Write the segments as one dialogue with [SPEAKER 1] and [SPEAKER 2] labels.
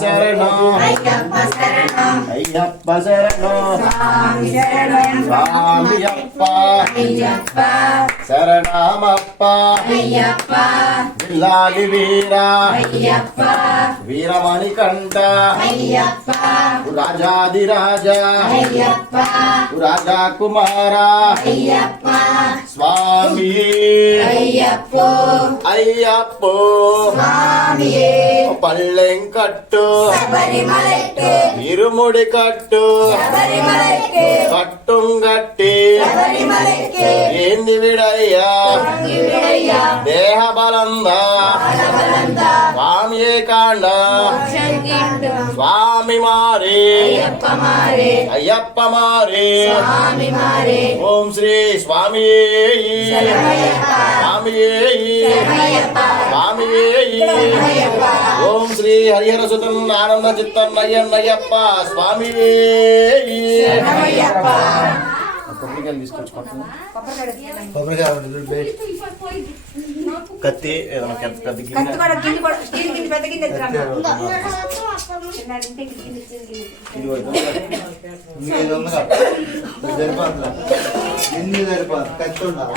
[SPEAKER 1] శరణం.
[SPEAKER 2] అయ్యప్ప శరణం.
[SPEAKER 1] అయ్యప్ప శరణం
[SPEAKER 2] స్వామి శరణం
[SPEAKER 1] స్వామి అప్ప
[SPEAKER 2] అయ్యప్ప
[SPEAKER 1] శరణమప్ప. విల్లాలి వీరా.
[SPEAKER 2] అయ్యప్ప
[SPEAKER 1] వీరమణి కంట
[SPEAKER 2] అయ్యప్ప
[SPEAKER 1] రాజాదిరాజ
[SPEAKER 2] అయ్యప్ప
[SPEAKER 1] రాజా. కుమార
[SPEAKER 2] అయ్యప్ప
[SPEAKER 1] స్వామి.
[SPEAKER 2] అయ్యప్ప.
[SPEAKER 1] ఇరుముడి కట్టు இருமுடி
[SPEAKER 2] கட்டு.
[SPEAKER 1] கட்டும் கட்டி.
[SPEAKER 2] ஏந்தி
[SPEAKER 1] விடையா. தேக
[SPEAKER 2] பலந்தா
[SPEAKER 1] சுவாமியே காண்டா
[SPEAKER 2] சுவாமி
[SPEAKER 1] மாறி. ஐயப்ப
[SPEAKER 2] மாறி. ஓம்
[SPEAKER 1] ஸ்ரீ சுவாமியே
[SPEAKER 2] சுவாமியே சுவாமியே
[SPEAKER 1] ఓం శ్రీ హరిహర సుతం ఆనంద చిత్తం నయ్యన్నయ్యప్ప స్వామి కొబ్బరికాయలు తీసుకొచ్చుకుంటున్నా. కత్తి ఏదైనా పెద్ద. ఇది
[SPEAKER 3] ఉందిగా? సరిపోతుందా? కత్తి ఉండాలా?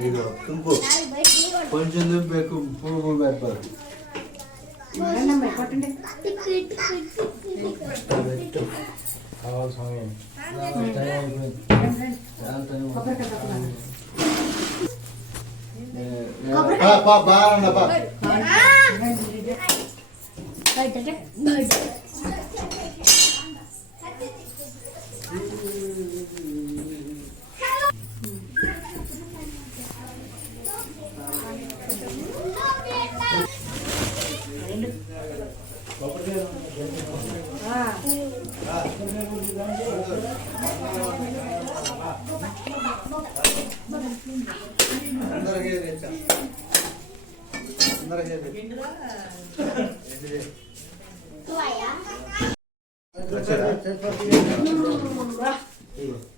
[SPEAKER 4] ಈಗ ತುಂಬು ಪಂಚನ
[SPEAKER 3] ಬೇಕು ಪುರುಗು ಬೇಕು ಬಾ
[SPEAKER 1] ಬಾ ಬಾ పెట్టు
[SPEAKER 3] కావాలి స్వామి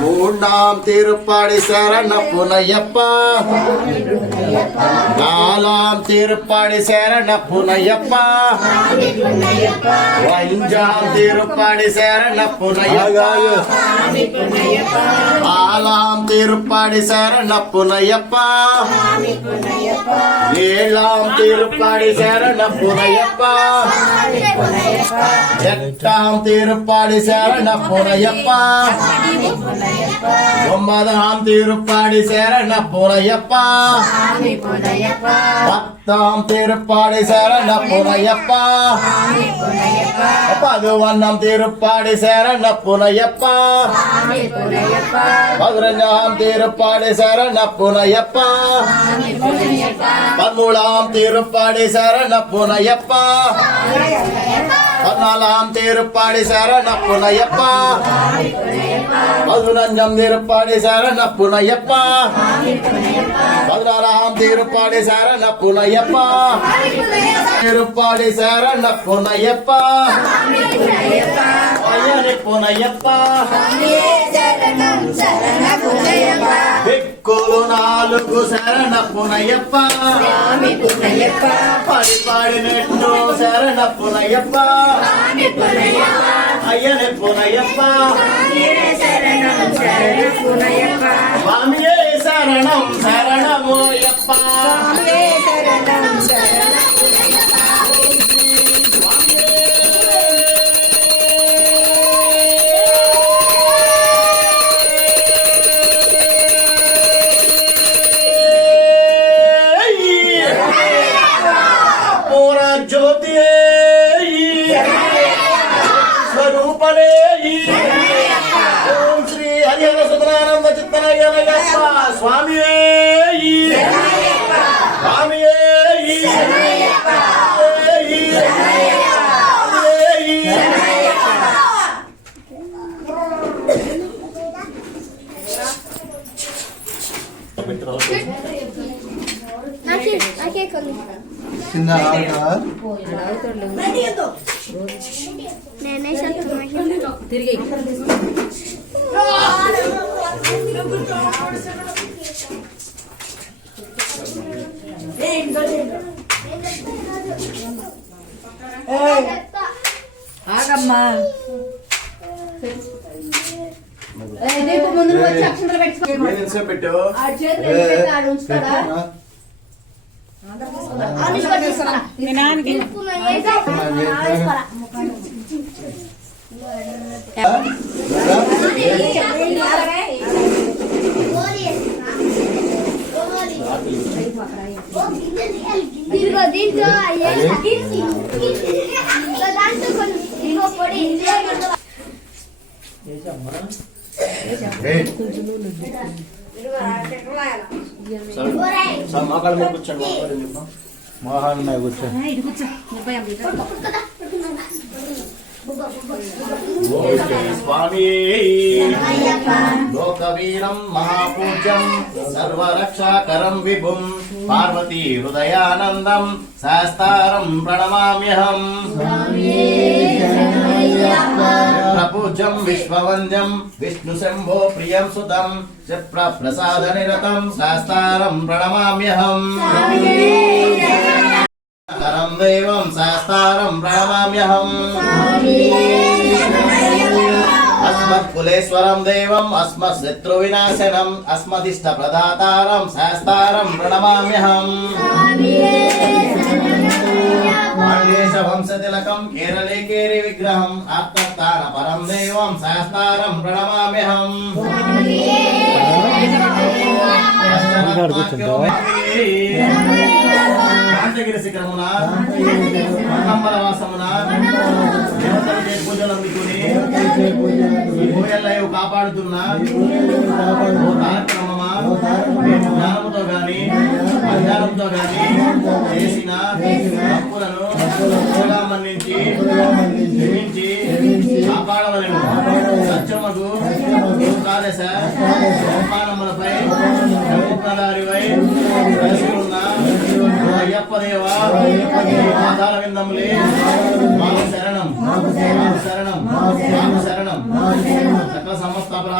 [SPEAKER 1] மூன்றாம் திருப்பாடி சரண புனையப்பா. நாலாம் திருப்பாடி சரண புனையப்பா. அஞ்சாம் திருப்பாடி சரண புனையப்பா. ஆலாம் திருப்பாடி சரண புனையப்பா. ஏழாம் திருப்பாடி சரண புனையப்பா. எட்டாம் திருப்பாடி சரண புனைய Iya, புனையப்பா ஒன்பதாம் திருப்பாடி சரண புனையப்பா பத்தாம் திருப்பாடி சரண புனையப்பா பதினொன்னாம் திருப்பாடி சரண புனையப்பா பதினஞ்சாம் திருப்பாடி சரண புனையப்பா பதிமூணாம் திருப்பாடி சரண புனையப்பா பதினாலாம் திருப்பாடி சரண புனையப்பா பதினஞ்சாம் திருப்பாடி சரண புனையப்பா பதினாறாம் திருப்பாடி சரண புனையப்பா திருப்பாடி சரண புனையப்பா பையனை புனையப்பா
[SPEAKER 2] சரணம் சரண புனையப்பா
[SPEAKER 1] దిక్కులు నాలుగు శరణ పునయ్యప్ప
[SPEAKER 2] స్వామి పునయప్ప
[SPEAKER 1] పడి పాడినట్టు శరణ పునయ్యప్ప అయ్యని పునయ్యప్ప
[SPEAKER 2] శరణం శరణ పునయప్ప
[SPEAKER 1] స్వామియే శరణం శరణమోయప్ప
[SPEAKER 2] స్వామి శరణం శరణ
[SPEAKER 1] జ్యోతి స్వరూపలే ఓం శ్రీ హరిహర సుతనానంద చిత్తనయ్యనయ్యప్ప స్వామి స్వామి
[SPEAKER 3] చిన్న ఆట
[SPEAKER 4] నేనే
[SPEAKER 2] తిరిగి. ఆగమ్మా. ముందు వచ్చి అక్షంతలు పెట్టుకో.
[SPEAKER 1] పెట్టావు?
[SPEAKER 4] ఇదిగో దీంట్లో దాంట్లో కొన్ని ఇదిగో పొడి
[SPEAKER 1] సార్ మా కాళ్ళ
[SPEAKER 3] మోహన్
[SPEAKER 1] స్వామి లోకవీరం మహాపూజ్యం సర్వరక్షాకరం విభుం పార్వతీ హృదయానందం శాస్తారం ప్రణమామ్యహం ప్రపూజ్యం విశ్వవంద్యం విష్ణు శంభో ప్రియం సుతం క్షిప్ర ప్రసాద నిరతం శాస్తారం ప్రణమామ్యహం కరం దేవం శాస్తారం ప్రణమామ్యహం అస్మత్కులేశ్వరం దేవం అస్మత్ శత్రు పాండేశ వంశతిలకం కేరళే కేరి విగ్రహం ఆత్మస్థాన పరం దేవం శాస్తారం ప్రణమామ్యహం కాంచగిరి శిఖరమున మన్నంబర వాసమున దేవతల చే పూజలు అందుకుని ఈ భూయల్లయ్య కాపాడుతున్న. ఓ కార్యక్రమమా జ్ఞానముతో గాని అజ్ఞానంతో గాని చేసిన తప్పులను పూగా మన్నించి క్షమించి కాపాడవలను. సత్యమగు కాదశ సోపానములపై ప్రభుత్వదారివై కలిసి ఉన్న అయ్యప్ప దేవ ఆధార విందములే మాకు శరణం. మాకు శరణం. మాకు శరణం. సమస్త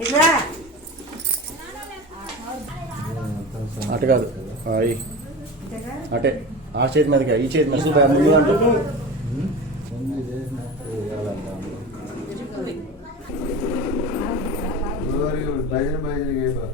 [SPEAKER 2] ఇట్లా
[SPEAKER 1] అటు కాదు. అటే. ఆ చేతి మీదకి ఈ చేతి మీద. ముందు. అంటూ
[SPEAKER 3] భజన భజన చేయబా